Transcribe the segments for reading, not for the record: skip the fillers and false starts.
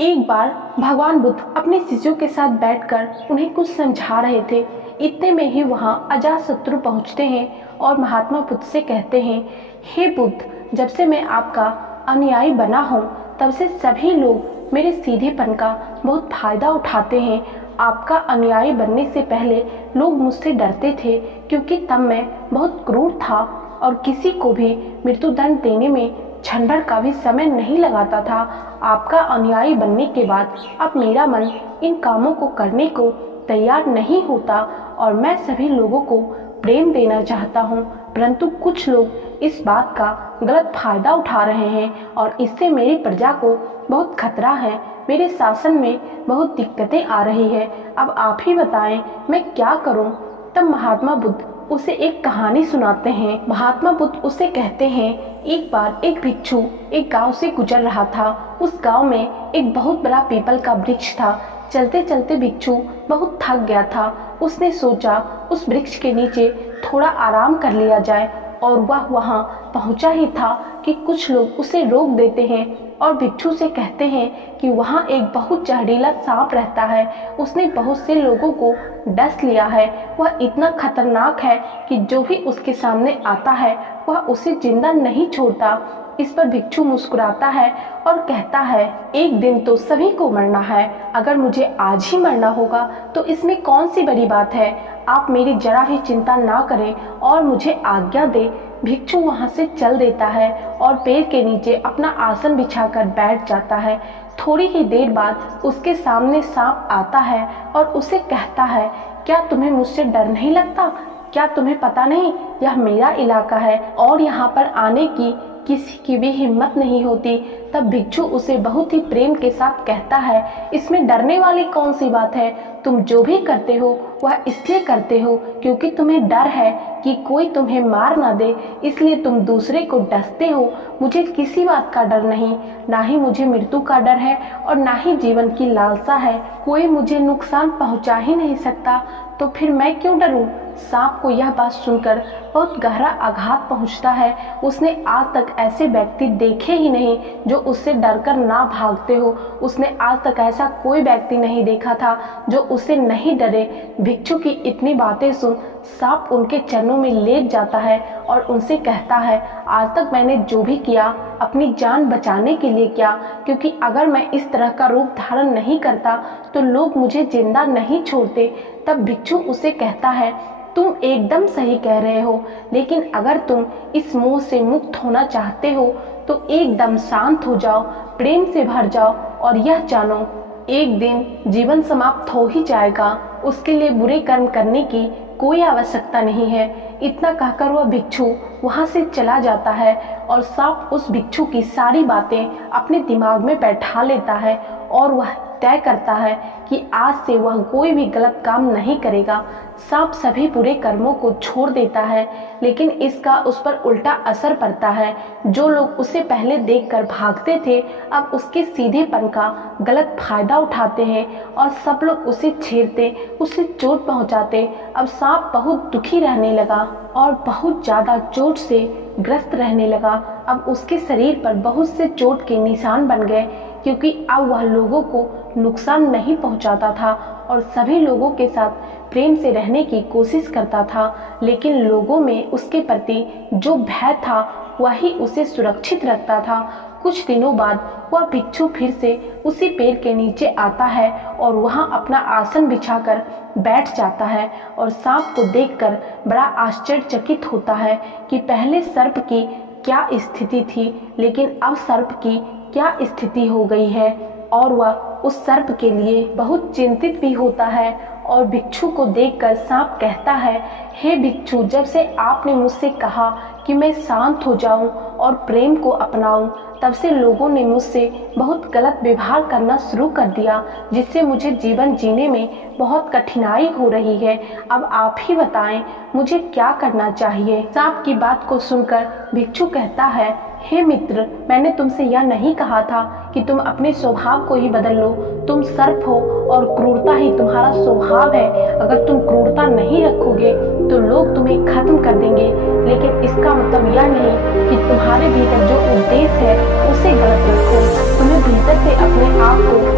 एक बार भगवान बुद्ध अपने शिष्यों के साथ बैठकर उन्हें कुछ समझा रहे थे। इतने में ही वहां अजातशत्रु पहुंचते हैं और महात्मा बुद्ध से कहते हैं, हे बुद्ध, जब से मैं आपका अनुयायी बना हूं तब से सभी लोग मेरे सीधेपन का बहुत फायदा उठाते हैं। आपका अनुयायी बनने से पहले लोग मुझसे डरते थे क्योंकि तब मैं बहुत क्रूर था और किसी को भी मृत्युदंड देने में क्षण भर का भी समय नहीं लगाता था। आपका अनुयायी बनने के बाद अब मेरा मन इन कामों को करने को तैयार नहीं होता और मैं सभी लोगों को प्रेम देना चाहता हूँ, परंतु कुछ लोग इस बात का गलत फायदा उठा रहे हैं और इससे मेरी प्रजा को बहुत खतरा है। मेरे शासन में बहुत दिक्कतें आ रही है। अब आप ही बताएं मैं क्या करूं? तब महात्मा बुद्ध उसे एक कहानी सुनाते हैं। महात्मा बुद्ध उसे कहते हैं, एक बार एक भिक्षु एक गांव से गुजर रहा था। उस गांव में एक बहुत बड़ा पीपल का वृक्ष था। चलते चलते भिक्षु बहुत थक गया था। उसने सोचा उस वृक्ष के नीचे थोड़ा आराम कर लिया जाए और वह वहां पहुंचा ही था कि कुछ लोग उसे रोक देते हैं और भिक्षु से कहते हैं कि वहां एक बहुत जहरीला सांप रहता है। उसने बहुत से लोगों को डस लिया है। वह इतना खतरनाक है कि जो भी उसके सामने आता है वह उसे जिंदा नहीं छोड़ता। इस पर भिक्षु मुस्कुराता है और कहता है, एक दिन तो सभी को मरना है। अगर मुझे आज ही मरना होगा तो इसमें कौन सी बड़ी बात है। आप मेरी जरा भी चिंता ना करें और मुझे आज्ञा दे। भिक्षु वहां से चल देता है और पेड़ के नीचे अपना आसन बिछाकर बैठ जाता है। थोड़ी ही देर बाद उसके सामने सांप आता है और उसे कहता है, क्या तुम्हें मुझसे डर नहीं लगता? क्या तुम्हें पता नहीं यह मेरा इलाका है और यहाँ पर आने की किसी की भी हिम्मत नहीं होती। तब भिक्षु उसे बहुत ही प्रेम के साथ कहता है, इसमें डरने वाली कौन सी बात है? तुम जो भी करते हो वह इसलिए करते हो क्योंकि तुम्हें डर है कि कोई तुम्हें मार ना दे, इसलिए तुम दूसरे को डसते हो। मुझे किसी बात का डर नहीं, ना ही मुझे मृत्यु का डर है और ना ही जीवन की लालसा है। कोई मुझे नुकसान पहुंचा ही नहीं सकता, तो फिर मैं क्यों डरूं? सांप को यह बात सुनकर बहुत गहरा आघात पहुंचता है। उसने आज तक ऐसे व्यक्ति देखे ही नहीं जो उससे डरकर ना भागते हो। उसने आज तक ऐसा कोई व्यक्ति नहीं देखा था जो उससे नहीं डरे। भिक्षु की इतनी बातें सुन सांप उनके चरणों में लेट जाता है और उनसे कहता है, आज तक मैंने जो भी किया अपनी जान बचाने के लिए किया, क्योंकि अगर मैं इस तरह का रूप धारण नहीं करता तो लोग मुझे जिंदा नहीं छोड़ते। तब भिक्षु उसे कहता है, तुम एकदम सही कह रहे हो, लेकिन अगर तुम इस मोह से मुक्त होना चाहते हो तो एकदम शांत हो जाओ, प्रेम से भर जाओ और यह जानो एक दिन जीवन समाप्त हो ही जाएगा। उसके लिए बुरे कर्म करने की कोई आवश्यकता नहीं है। इतना कहकर वह भिक्षु वहां से चला जाता है और सांप उस भिक्षु की सारी बातें अपने दिमाग में बैठा लेता है और वह तय करता है कि आज से वह कोई भी गलत काम नहीं करेगा। सांप सभी बुरे कर्मों को छोड़ देता है, लेकिन इसका उस पर उल्टा असर पड़ता है। जो लोग उसे पहले देखकर भागते थे अब उसके सीधेपन का गलत फायदा उठाते हैं और सब लोग उसे छेड़ते, उसे चोट पहुंचाते। अब सांप बहुत दुखी रहने लगा और बहुत ज्यादा चोट से ग्रस्त रहने लगा। अब उसके शरीर पर बहुत से चोट के निशान बन गए, क्योंकि अब वह लोगों को नुकसान नहीं पहुंचाता था और सभी लोगों के साथ प्रेम से रहने की कोशिश करता था। लेकिन लोगों में उसके प्रति जो भय था वही उसे सुरक्षित रखता था। कुछ दिनों बाद वह भिक्षु फिर से उसी पेड़ के नीचे आता है और वहां अपना आसन बिछाकर बैठ जाता है और सांप को देखकर बड़ा आश्चर्यचकित होता है कि पहले सर्प की क्या स्थिति थी, लेकिन अब सर्प की क्या स्थिति हो गई है। और वह उस सर्प के लिए बहुत चिंतित भी होता है और भिक्षु को देखकर सांप कहता है, हे भिक्षु, जब से आपने मुझसे कहा कि मैं शांत हो जाऊं और प्रेम को अपनाऊं, तब से लोगों ने मुझसे बहुत गलत व्यवहार करना शुरू कर दिया, जिससे मुझे जीवन जीने में बहुत कठिनाई हो रही है। अब आप ही बताएं मुझे क्या करना चाहिए। सांप की बात को सुनकर भिक्षु कहता है, हे मित्र, मैंने तुमसे यह नहीं कहा था कि तुम अपने स्वभाव को ही बदल लो। तुम सर्प हो और क्रूरता ही तुम्हारा स्वभाव है। अगर तुम क्रूरता नहीं रखोगे तो लोग तुम्हें खत्म कर देंगे, लेकिन इसका मतलब यह नहीं कि तुम्हारे भीतर जो उद्देश्य है उसे गलत रखो। तुम्हें भीतर से अपने आप को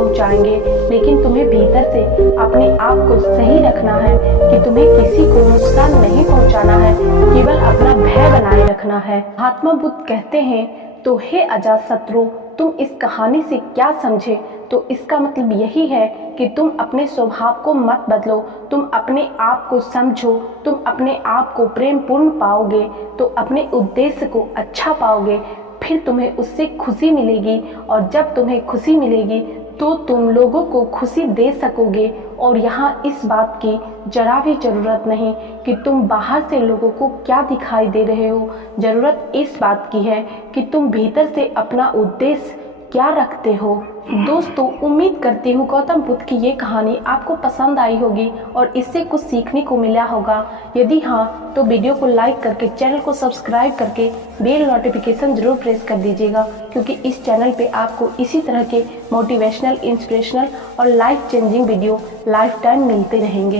पहुंचाएंगे, लेकिन तुम्हें भीतर से अपने आप को सही रखना है कि तुम्हें किसी को नुकसान नहीं पहुंचाना है, केवल अपना भय बनाए रखना है। महात्मा बुद्ध कहते हैं, तो हे अजातशत्रु, तुम इस कहानी से क्या समझे? तो इसका मतलब यही है कि तुम अपने स्वभाव को मत बदलो, तुम अपने आप को समझो, तुम अपने आप को प्रेम पूर्ण पाओगे तो अपने उद्देश्य को अच्छा पाओगे, फिर तुम्हें उससे खुशी मिलेगी, और जब तुम्हें खुशी मिलेगी तो तुम लोगों को खुशी दे सकोगे। और यहाँ इस बात की जरा भी ज़रूरत नहीं कि तुम बाहर से लोगों को क्या दिखाई दे रहे हो, ज़रूरत इस बात की है कि तुम भीतर से अपना उद्देश्य क्या रखते हो। दोस्तों, उम्मीद करती हूँ गौतम बुद्ध की ये कहानी आपको पसंद आई होगी और इससे कुछ सीखने को मिला होगा। यदि हाँ तो वीडियो को लाइक करके चैनल को सब्सक्राइब करके बेल नोटिफिकेशन जरूर प्रेस कर दीजिएगा, क्योंकि इस चैनल पे आपको इसी तरह के मोटिवेशनल, इंस्पिरेशनल और life changing video life time मिलते रहेंगे।